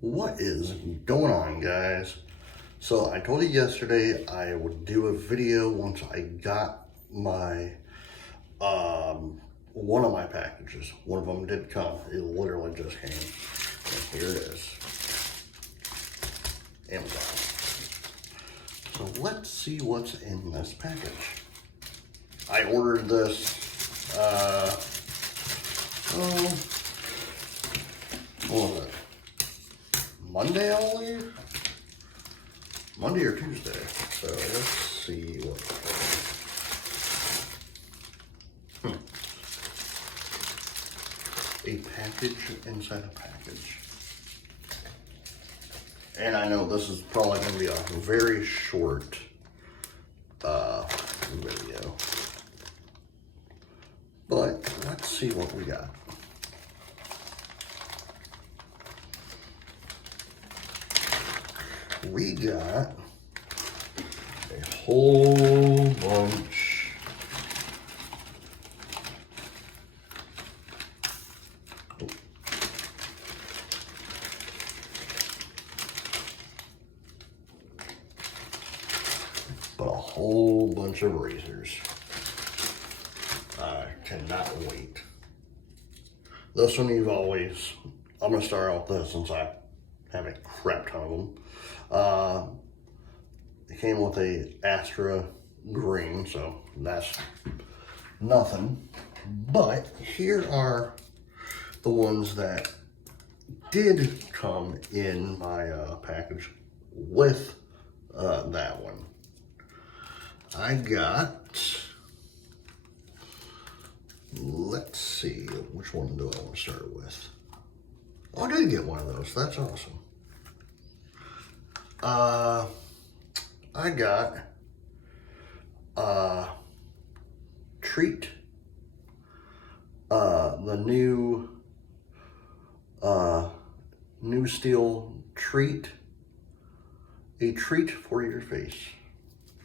What is going on, guys? So I told you yesterday I would do a video once I got my one of my packages. One of them did come. It literally just came. And here it is. Amazon. So let's see what's in this package. I ordered this what was it? Monday, I believe? Monday or Tuesday. So let's see what. A package inside a package. And I know this is probably going to be a very short video. But let's see what we got. We got a whole bunch but a whole bunch of razors. I cannot wait. This one I'm gonna start off this since I have a crap ton of them. It came with a Astra green, so that's nothing. But here are the ones that did come in my package with that one. I got, let's see, which one do I want to start with? Oh, I did get one of those. That's awesome. I got Treat, the new steel Treat, a treat for your face.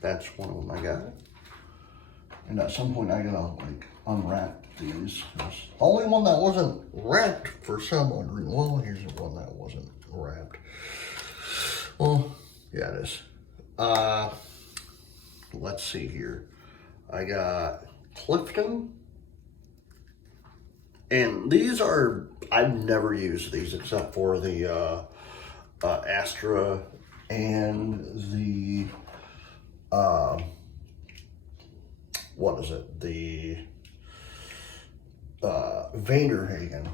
That's one of them I got. And at some point I gotta like unwrap these. The only one that wasn't wrapped for some odd reason. Well, here's the one that wasn't wrapped. Well, yeah, it is. Let's see here. I got Clifton. And these are, I've never used these except for the Astra and the, what is it? The Vanderhagen.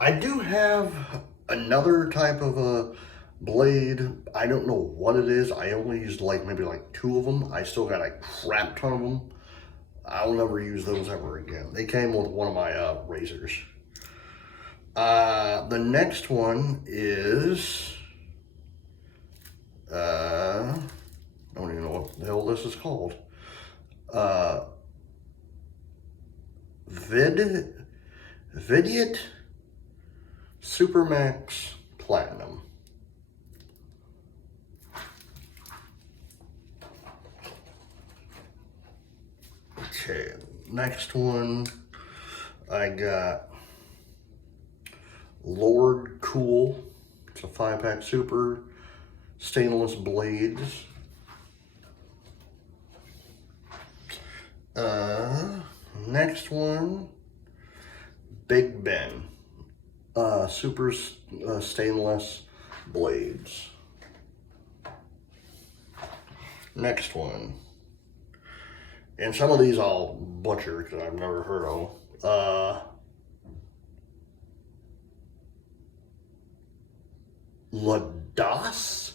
I do have another type of a blade. I don't know what it is. I only used maybe two of them. I still got a crap ton of them. I'll never use those ever again. They came with one of my razors. The next one is I don't even know what the hell this is called. Vidiot Supermax Platinum. Okay, next one I got Lord Cool. It's a 5-pack super stainless blades. Next one, Big Ben, super stainless blades. Next one, and some of these I'll butcher because I've never heard of. Ladas,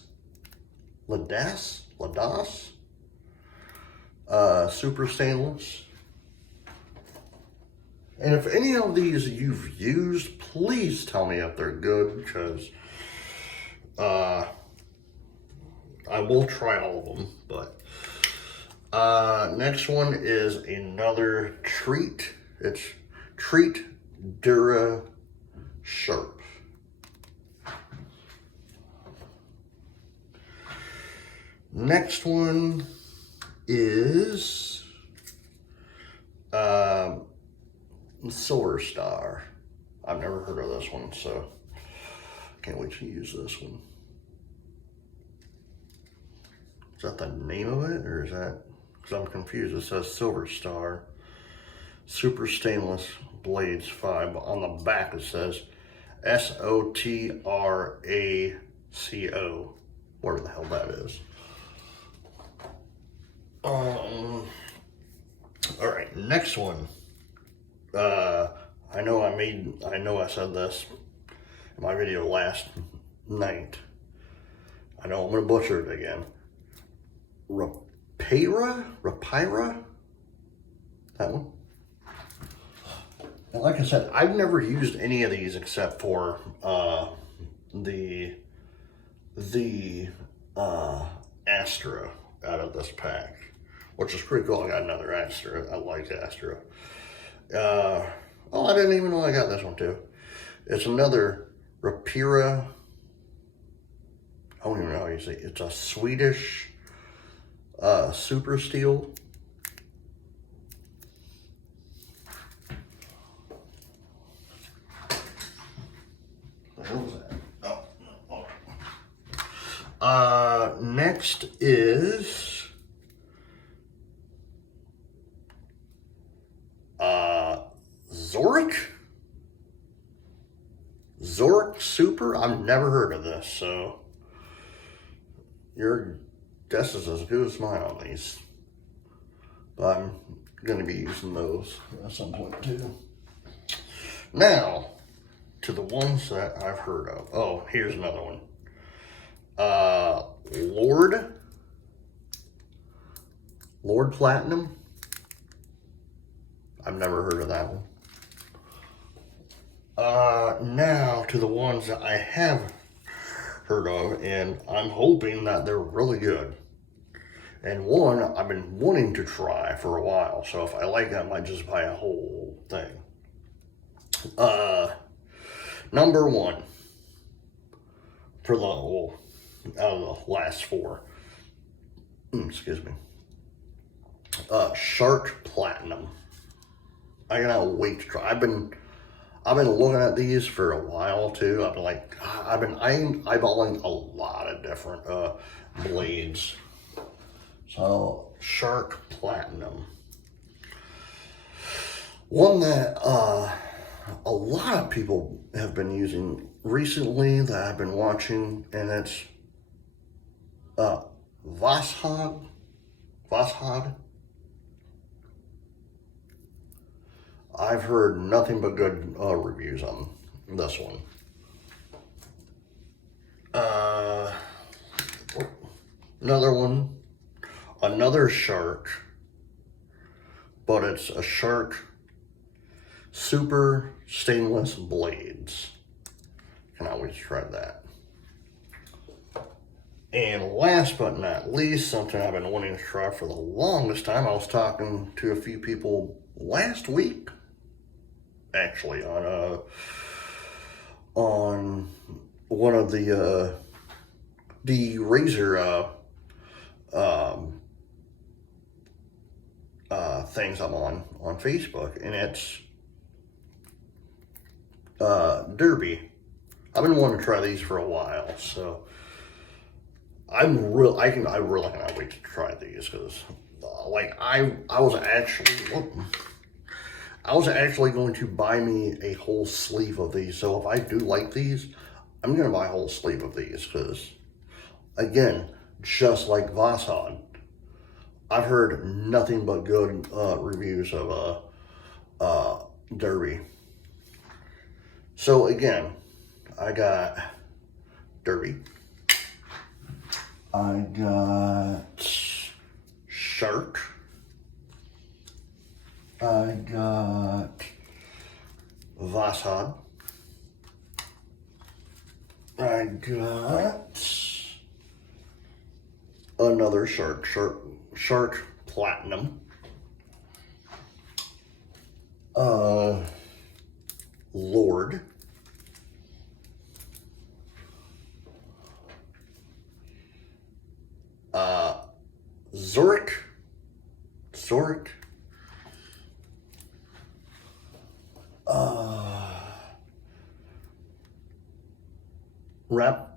super stainless. And if any of these you've used, please tell me if they're good, because I will try all of them. But next one is another Treat. It's Treat Dura Sharp. Next one is Silver Star. I've never heard of this one, so Can't wait to use this one. Is that the name of it, or is that, because I'm confused. It says Silver Star Super Stainless Blades 5, but on the back it says SOTRACO, whatever the hell that is. All right, next one. I know I said this in my video last night. I know I'm gonna butcher it again. Rapira? That one? And like I said, I've never used any of these except for the Astra out of this pack, which is pretty cool. I got another Astra. I like Astra. Oh, I didn't even know I got this one too. It's another Rapira. I don't even know how you say it. It's a Swedish super steel. What the hell was that? Oh. Next is Zork Super. I've never heard of this, so your guess is as good as mine on these. But I'm going to be using those at some point too. Now, to the ones that I've heard of. Oh, here's another one. Lord Platinum. I've never heard of that one. Now to the ones that I have heard of, and I'm hoping that they're really good. And one I've been wanting to try for a while, so if I like it, I might just buy a whole thing. Number one for the out of the last four. Excuse me. Shark Platinum. I cannot wait to try. I've been looking at these for a while too. I've been eyeballing a lot of different blades. So Shark Platinum. One that a lot of people have been using recently that I've been watching, and it's Vashad. I've heard nothing but good reviews on this one. Another one, another Shark, but it's a Shark Super Stainless Blades. Can always try that. And last but not least, something I've been wanting to try for the longest time. I was talking to a few people last week, actually, on one of the Razer things I'm on Facebook, and it's Derby. I've been wanting to try these for a while, so I really cannot wait to try these, because I was actually going to buy me a whole sleeve of these. So if I do like these, I'm going to buy a whole sleeve of these, because again, just like Vashad, I've heard nothing but good reviews of Derby. So again, I got Derby. I got Shark. I got Vashad. I got another Shark Platinum. Lord. Zork. Rapira?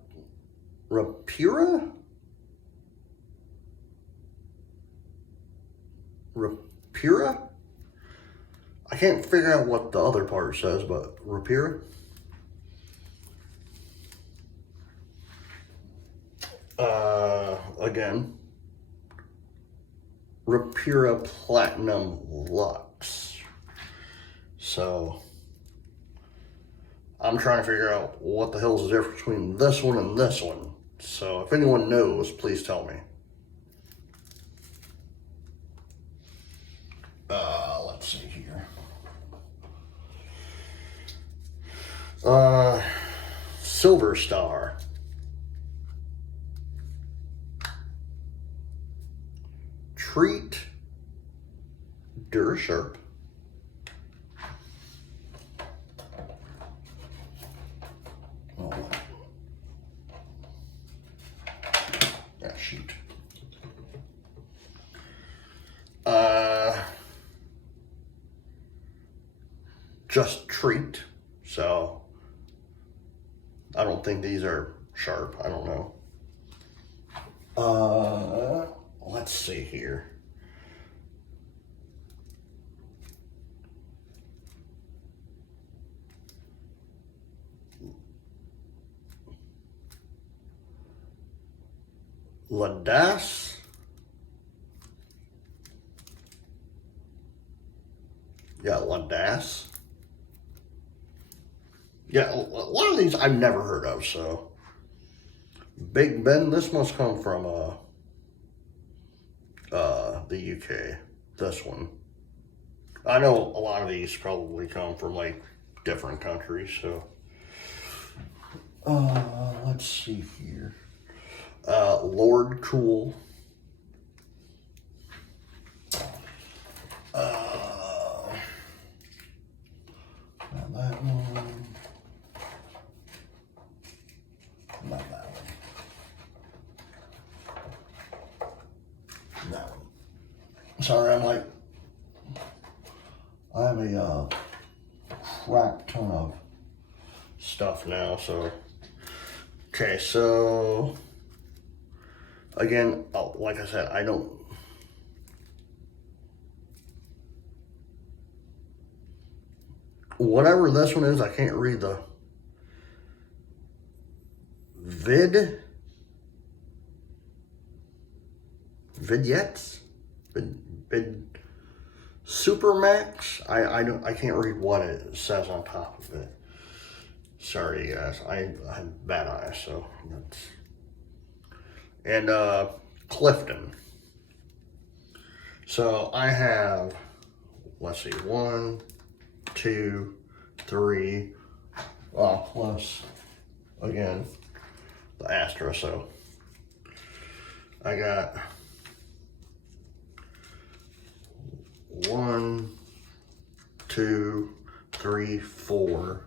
Rapira? I can't figure out what the other part says, but Rapira? Again, Rapira Platinum Luxe. So, I'm trying to figure out what the hell's the difference between this one and this one. So, if anyone knows, please tell me. Let's see here. Silver Star. Treat DuraSharp. Oh, that sheet. Just Treat. So I don't think these are sharp. I don't know. Let's see here. Ladass. Yeah, Ladass. Yeah, a lot of these I've never heard of, so. Big Ben, this must come from the UK, this one. I know a lot of these probably come from like different countries, so. Let's see here. Lord Cool. Not that one. Not that one. That one. Sorry, I have a crap ton of stuff now, so. Okay, so again, like I said, I don't. Whatever this one is, I can't read the vignettes, Supermax. I can't read what it says on top of it. Sorry, guys. I have bad eyes, so that's. And Clifton. So I have, let's see, 1, 2, 3, plus again the Astra. So I got 1, 2, 3, 4,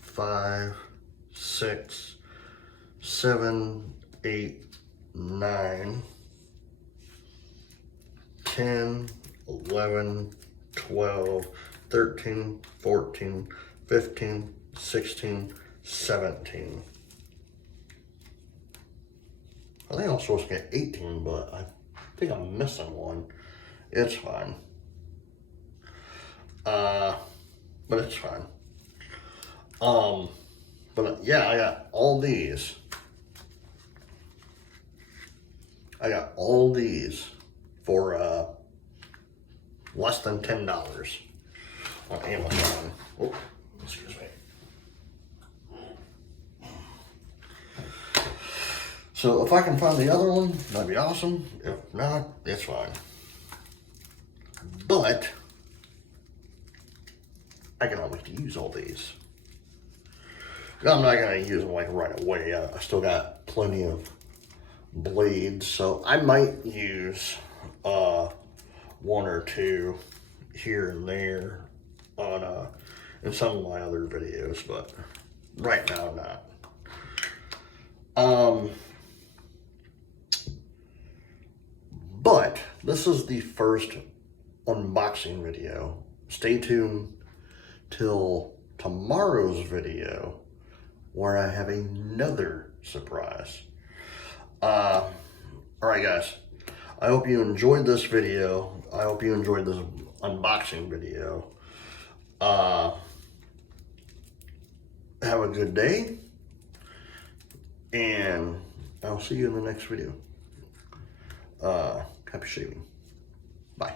5, 6, 7, 8, 9, 10, 11, 12, 13, 14, 15, 16, 17. I think I was supposed to get 18, but I think I'm missing one. It's fine. But it's fine. But yeah, I got all these. I got all these for less than $10 on Amazon. Oh, excuse me. So if I can find the other one, that'd be awesome. If not, it's fine. But I cannot wait to use all these. I'm not gonna use them like right away. I still got plenty of blades, so I might use 1 or 2 here and there on in some of my other videos, but right now not. But this is the first unboxing video. Stay tuned till tomorrow's video where I have another surprise. Alright guys, I hope you enjoyed this video. I hope you enjoyed this unboxing video. Have a good day, and I'll see you in the next video. Happy shaving. Bye.